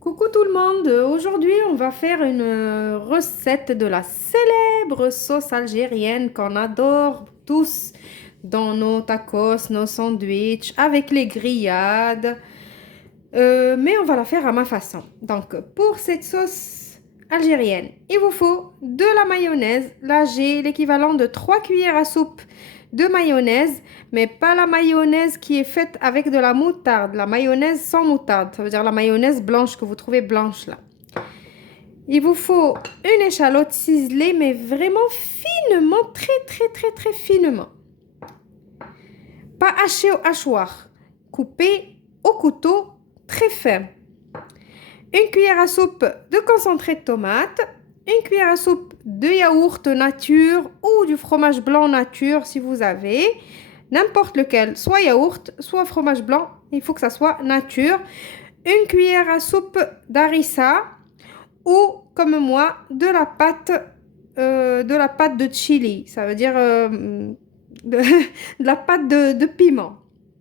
Coucou tout le monde, aujourd'hui on va faire une recette de la célèbre sauce algérienne qu'on adore tous dans nos tacos, nos sandwichs, avec les grillades. Mais on va la faire à ma façon. Donc pour cette sauce algérienne, il vous faut de la mayonnaise. Là j'ai l'équivalent de 3 cuillères à soupe de mayonnaise, mais pas la mayonnaise qui est faite avec de la moutarde, la mayonnaise sans moutarde, ça veut dire la mayonnaise blanche que vous trouvez blanche là. Il vous faut une échalote ciselée, mais vraiment finement, très finement. Pas hachée au hachoir, coupée au couteau très fin. Une cuillère à soupe de concentré de tomate, une cuillère à soupe de yaourt nature ou du fromage blanc nature si vous avez, n'importe lequel, soit yaourt, soit fromage blanc, il faut que ça soit nature, une cuillère à soupe d'harissa ou comme moi de la pâte de chili, ça veut dire de la pâte de piment.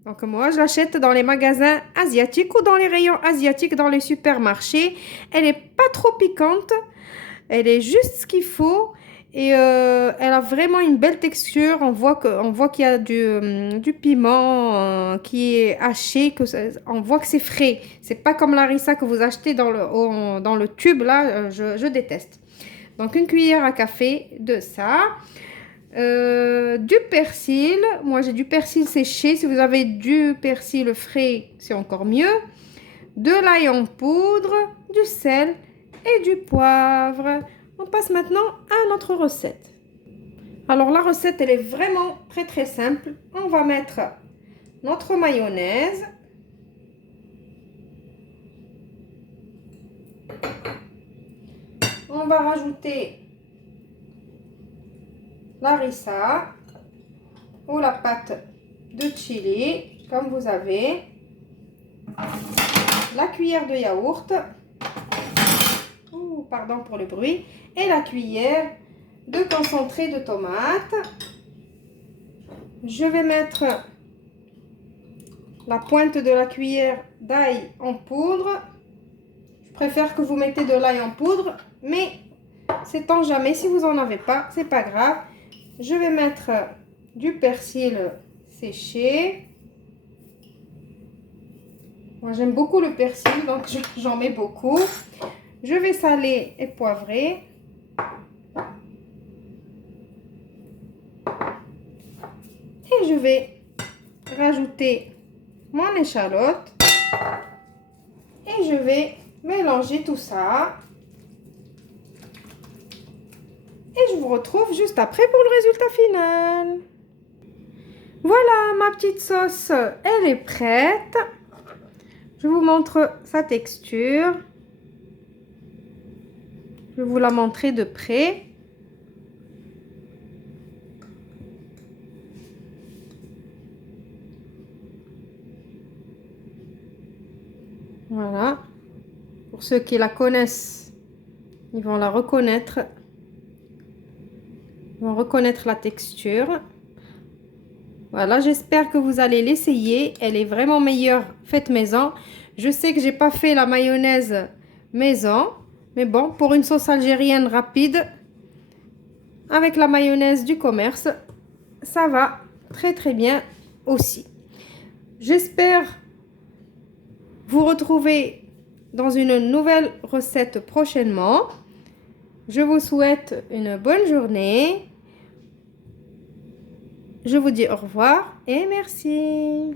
Donc moi, je l'achète dans les magasins asiatiques ou dans les rayons asiatiques dans les supermarchés. Elle n'est pas trop piquante. Elle est juste ce qu'il faut. Et elle a vraiment une belle texture. On voit qu'il y a du piment qui est haché. On voit que c'est frais. C'est pas comme l'harissa que vous achetez dans le tube. Là, je déteste. Donc une cuillère à café de ça. Du persil, moi j'ai du persil séché, si vous avez du persil frais c'est encore mieux, de l'ail en poudre, du sel et du poivre. On passe maintenant à notre recette. Alors la recette elle est vraiment très simple. On va mettre notre mayonnaise, on va rajouter l'harissa ou la pâte de chili, comme vous avez, la cuillère de yaourt, pardon pour le bruit, et la cuillère de concentré de tomate. Je vais mettre la pointe de la cuillère d'ail en poudre. Je préfère que vous mettez de l'ail en poudre, mais c'est en jamais, si vous n'en avez pas, c'est pas grave. Je vais mettre du persil séché. Moi, j'aime beaucoup le persil, donc j'en mets beaucoup. Je vais saler et poivrer. Et je vais rajouter mon échalote. Et je vais mélanger tout ça. Et je vous retrouve juste après pour le résultat final. Voilà, ma petite sauce, elle est prête. Je vous montre sa texture. Je vais vous la montrer de près. Voilà. Pour ceux qui la connaissent, ils vont la reconnaître. Ils vont reconnaître la texture. Voilà, j'espère que vous allez l'essayer. Elle est vraiment meilleure faite maison. Je sais que j'ai pas fait la mayonnaise maison, mais bon, pour une sauce algérienne rapide, avec la mayonnaise du commerce, ça va très bien aussi. J'espère vous retrouver dans une nouvelle recette prochainement. Je vous souhaite une bonne journée. Je vous dis au revoir et merci.